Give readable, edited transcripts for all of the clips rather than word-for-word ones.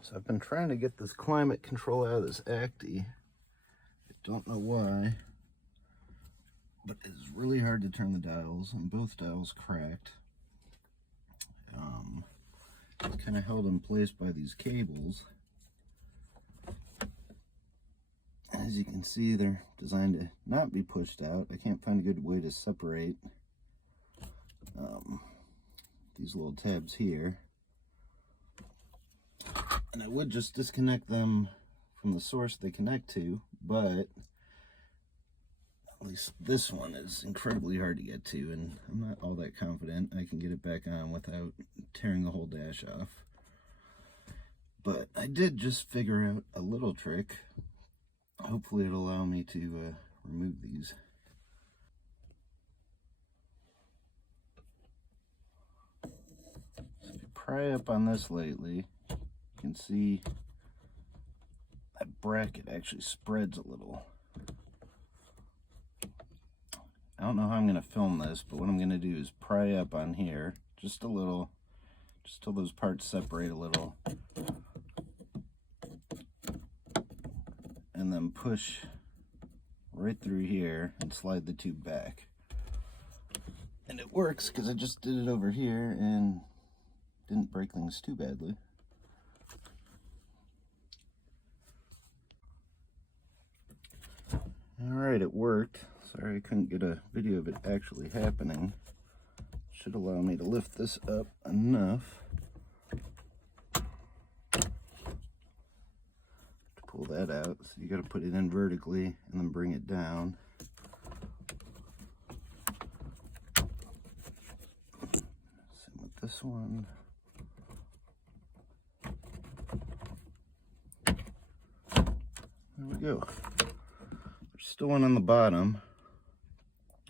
So I've been trying to get this climate control out of this Acty. I don't know why, but it's really hard to turn the dials, and both dials cracked. It's kind of held in place by these cables. As you can see, they're designed to not be pushed out. I can't find a good way to separate these little tabs here. And I would just disconnect them from the source they connect to, but at least this one is incredibly hard to get to, and I'm not all that confident I can get it back on without tearing the whole dash off. But I did just figure out a little trick. Hopefully it'll allow me to remove these. So if you pry up on this lightly, you can see that bracket actually spreads a little. I don't know how I'm going to film this, but what I'm going to do is pry up on here just a little, just till those parts separate a little, and then push right through here and slide the tube back. And it works because I just did it over here and didn't break things too badly. Alright, it worked. Sorry I couldn't get a video of it actually happening. Should allow me to lift this up enough to pull that out. So you got to put it in vertically and then bring it down. Same with this one. There we go. There's still one on the bottom,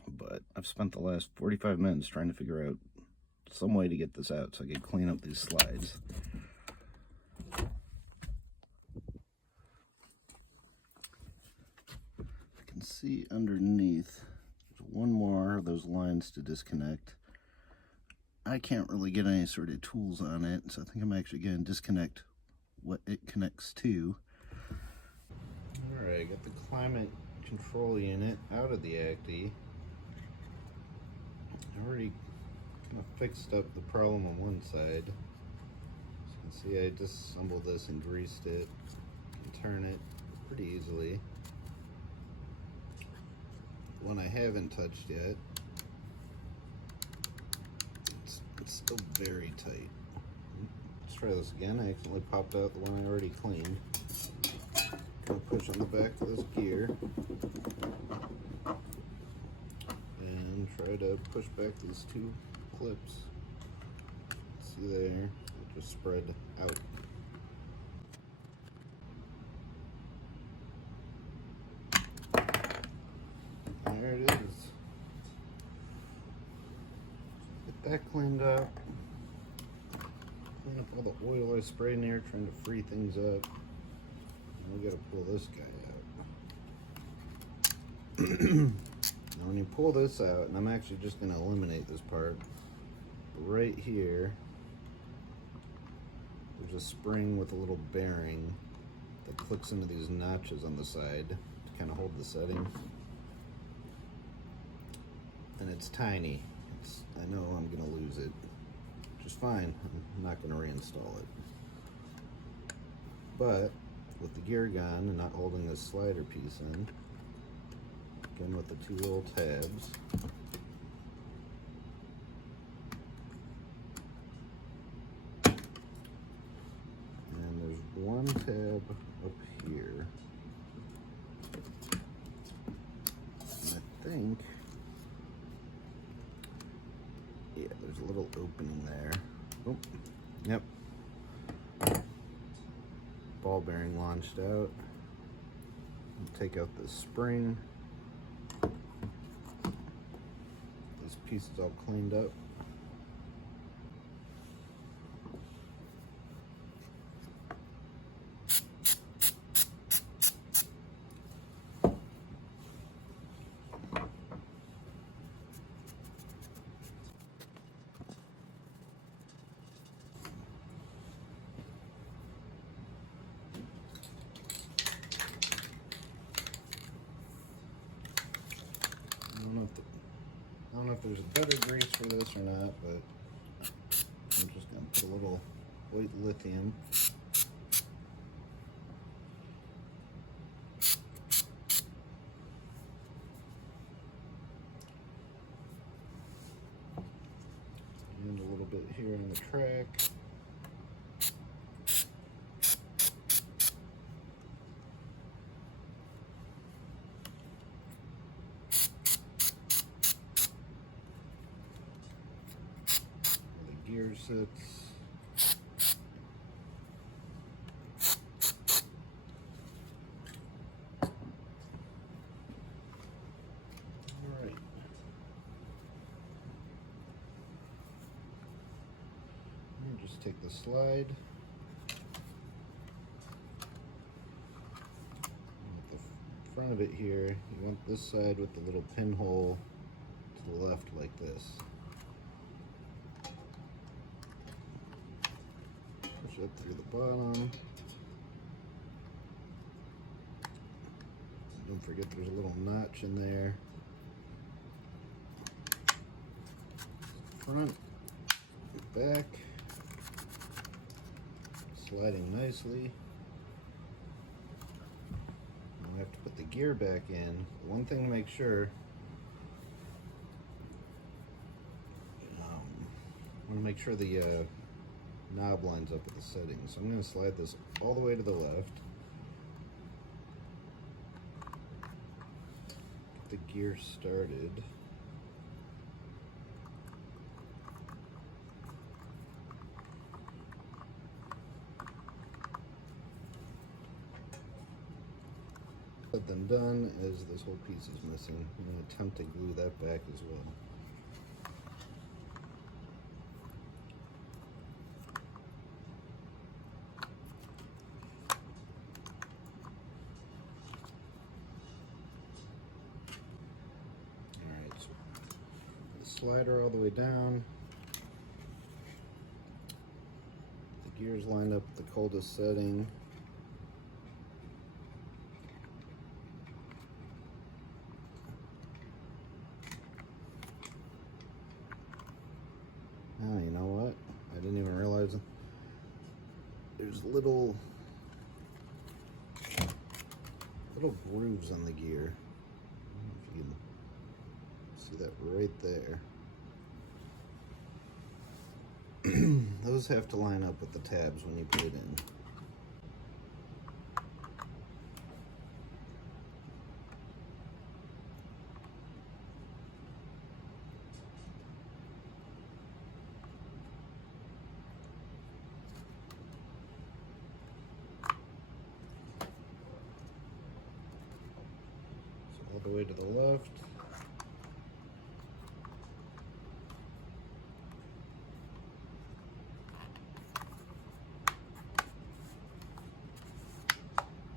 but I've spent the last 45 minutes trying to figure out some way to get this out so I can clean up these slides. You can see underneath, there's one more of those lines to disconnect. I can't really get any sort of tools on it, so I think I'm actually going to disconnect what it connects to. Alright, I got the climate control unit out of the Acty. I already kind of fixed up the problem on one side. As you can see, I disassembled this and greased it. You can turn it pretty easily. One I haven't touched yet, it's still very tight. Let's try this again. I accidentally popped out the one I already cleaned. Gonna push on the back of this gear and try to push back these two clips. See there, it just spread out. There it is. Get that cleaned up. Clean up all the oil I sprayed in here, trying to free things up. We gotta pull this guy out. Now when you pull this out, and I'm actually just gonna eliminate this part, right here, there's a spring with a little bearing that clicks into these notches on the side to kind of hold the setting. And it's tiny. I know I'm gonna lose it, which is fine. I'm not gonna reinstall it. But with the gear gone and not holding this slider piece in, again with the two little tabs, and there's one tab up here, and I think, yeah, there's a little opening there. Oh, yep. Ball bearing launched out. Take out the spring. This piece is all cleaned up. if there's a better grease for this or not, but I'm just going to put a little white lithium. And a little bit here in the track. The gear sits. Just take the slide. At the front of it here, you want this side with the little pinhole to the left like this. Push up through the bottom. Don't forget there's a little notch in there. Front, back. Sliding nicely. I have to put the gear back in. One thing to make sure, I want to make sure the knob lines up with the settings. So I'm going to slide this all the way to the left. Get the gear started. But then done is this whole piece is missing. I'm going to attempt to glue that back as well. Alright, so the slider all the way down. The gears lined up at the coldest setting. Oh, you know what? I didn't even realize there's little grooves on the gear. I don't know if you can see that right there. Those have to line up with the tabs when you put it in. All the way to the left.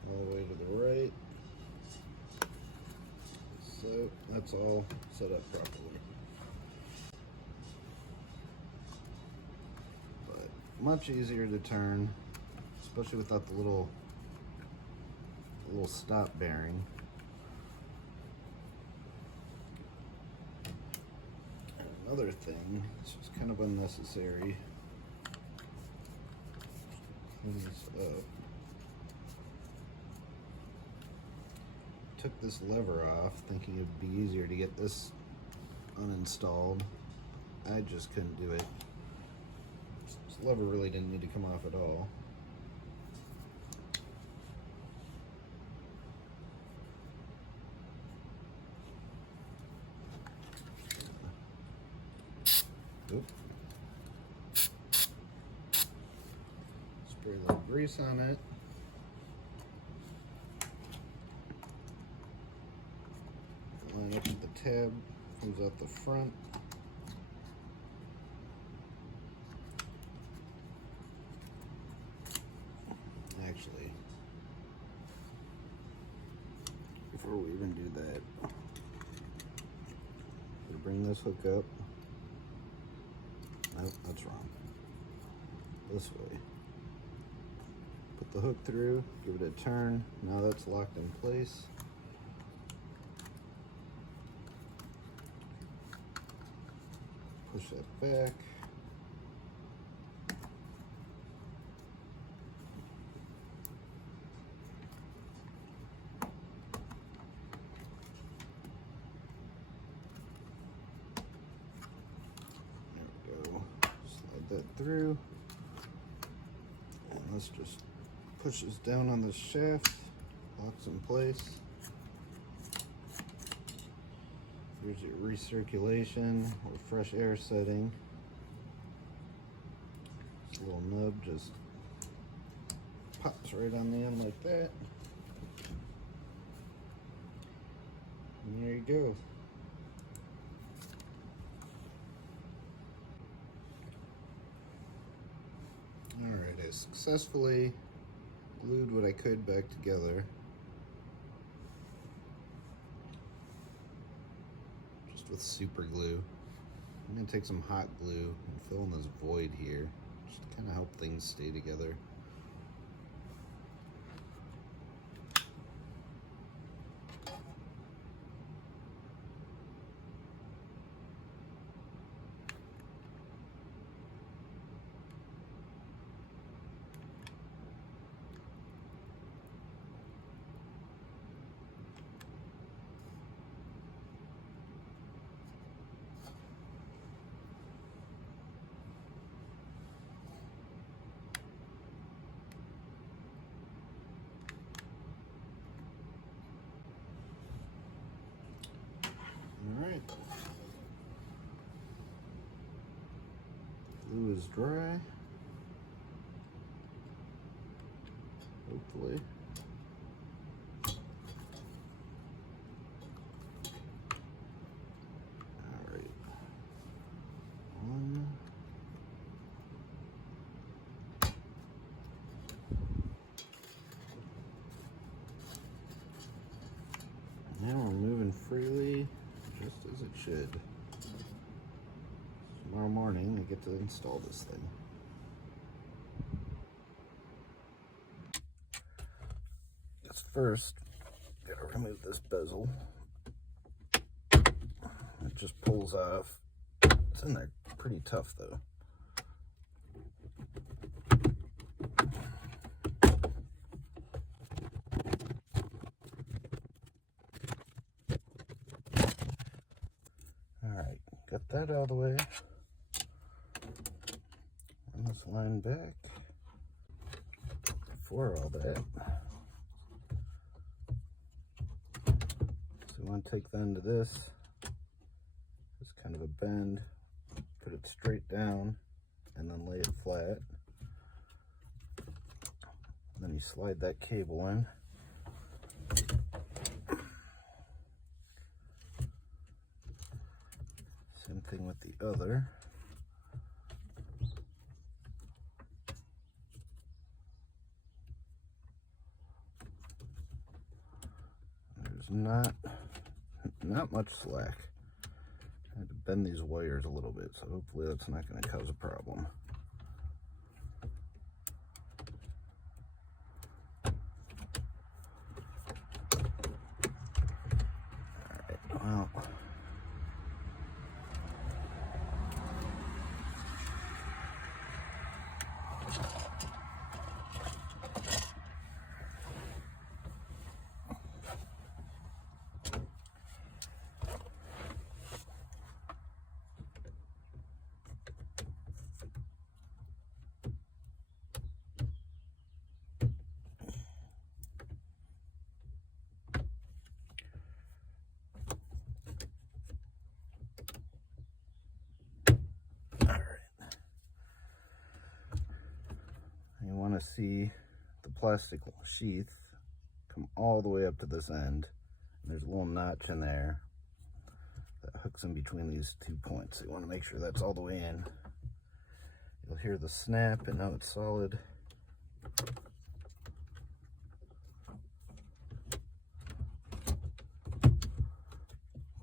All the way to the right. So that's all set up properly. But much easier to turn, especially without the little stop bearing. Another thing, this was kind of unnecessary. Clean this up. Took this lever off, thinking it'd be easier to get this uninstalled. I just couldn't do it. This lever really didn't need to come off at all. Oop. Spray a little grease on it. Line up with the tab, comes out the front. Actually, before we even do that, we bring this hook up. Nope, that's wrong. This way. Put the hook through, give it a turn. Now that's locked in place. Push that back. There we go. Slide that through. And let's just push this down on this shaft. Locks in place. Here's your recirculation or fresh air setting. This little nub just pops right on the end like that. And there you go. Alright, I successfully glued what I could back together. With super glue. I'm going to take some hot glue and fill in this void here, just to kind of help things stay together. Alright, glue is dry, hopefully. Alright, one, now we're moving freely, just as it should. Tomorrow morning I get to install this thing. Guess first, gotta remove this bezel. It just pulls off. It's in there pretty tough though. Alright, got that out of the way. Run this line back. Before all that, so we want to take the end of this, just kind of a bend, put it straight down, and then lay it flat. And then you slide that cable in. Same thing with the other. There's not much slack. I had to bend these wires a little bit, so hopefully that's not going to cause a problem. Alright, well, you want to see the plastic sheath come all the way up to this end. And there's a little notch in there that hooks in between these 2 points. So you want to make sure that's all the way in. You'll hear the snap and now it's solid. Of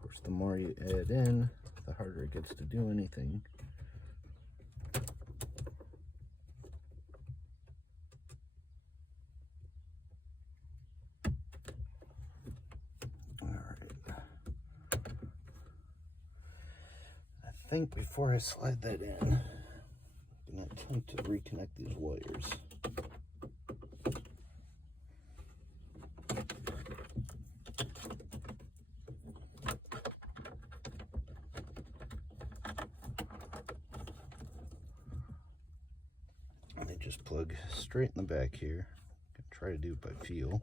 course, the more you add in, the harder it gets to do anything. think before I slide that in, I'm going to attempt to reconnect these wires. And they just plug straight in the back here. I'm going to try to do it by feel.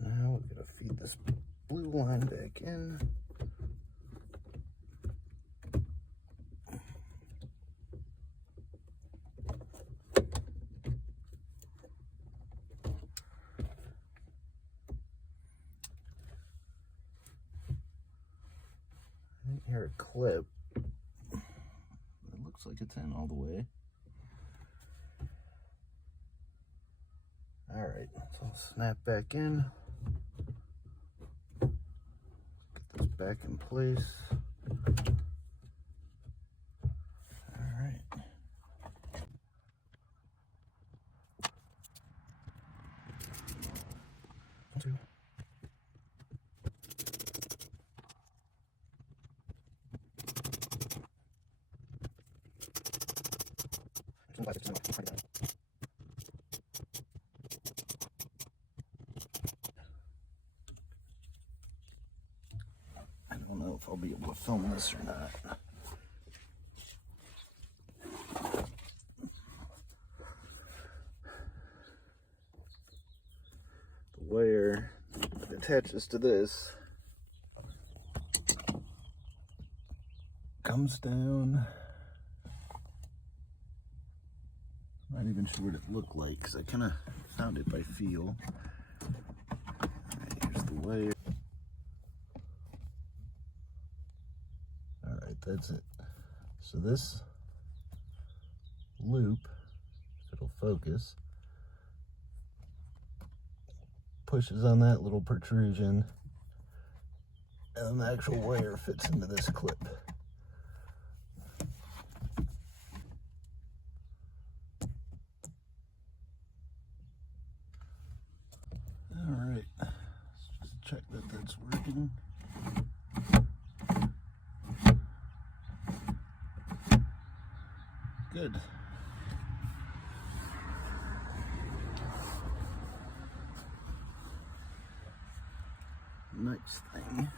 Now we're going to feed this blue line back in. I didn't hear a clip. It looks like it's in all the way. All right, so I'll snap back in. Get this back in place. All right. Two. I don't know if I'll be able to film this or not. The wire that attaches to this comes down. Not even sure what it looked like because I kind of found it by feel. Alright, here's the wire. Alright, that's it. So this loop, if it'll focus, pushes on that little protrusion, and the actual wire fits into this clip. Alright, let's just check that that's working. Good. Next thing.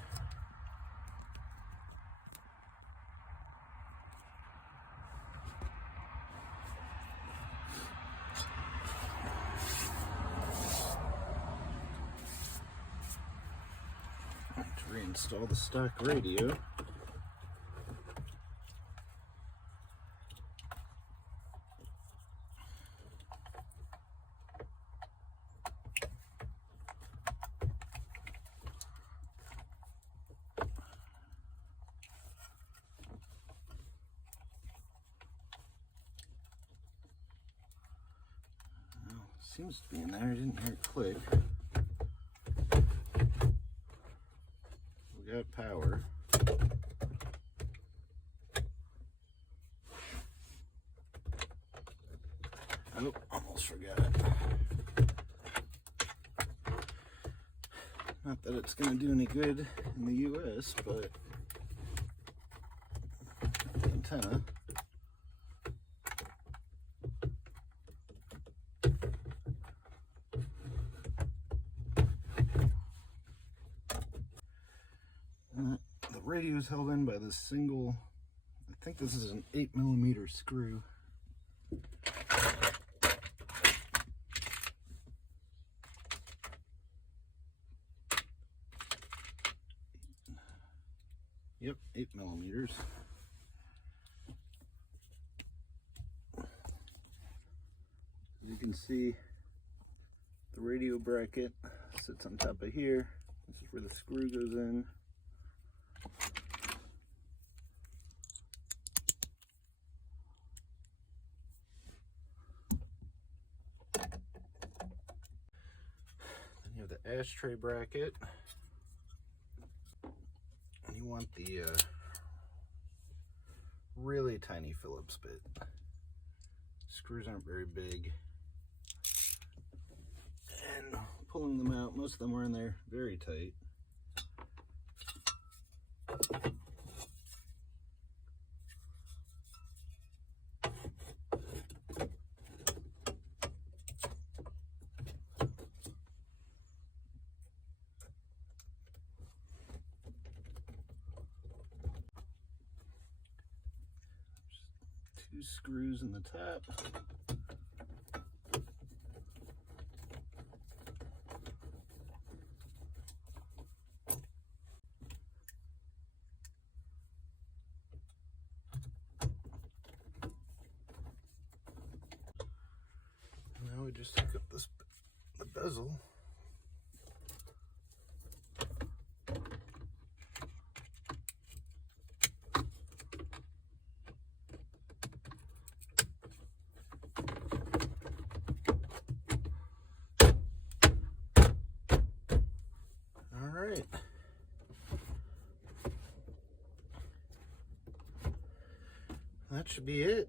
To reinstall the stock radio. Seems to be in there. I didn't hear it click. We got power. Oh, almost forgot. Not that it's going to do any good in the US, but the antenna. The radio is held in by this single, I think this is an 8mm screw. Yep, 8mm. As you can see, the radio bracket sits on top of here. This is where the screw goes in. Then you have the ashtray bracket. And you want the really tiny Phillips bit. Screws aren't very big. And pulling them out, most of them were in there very tight. Two screws in the top. Now we just hook up the bezel. Alright. That should be it.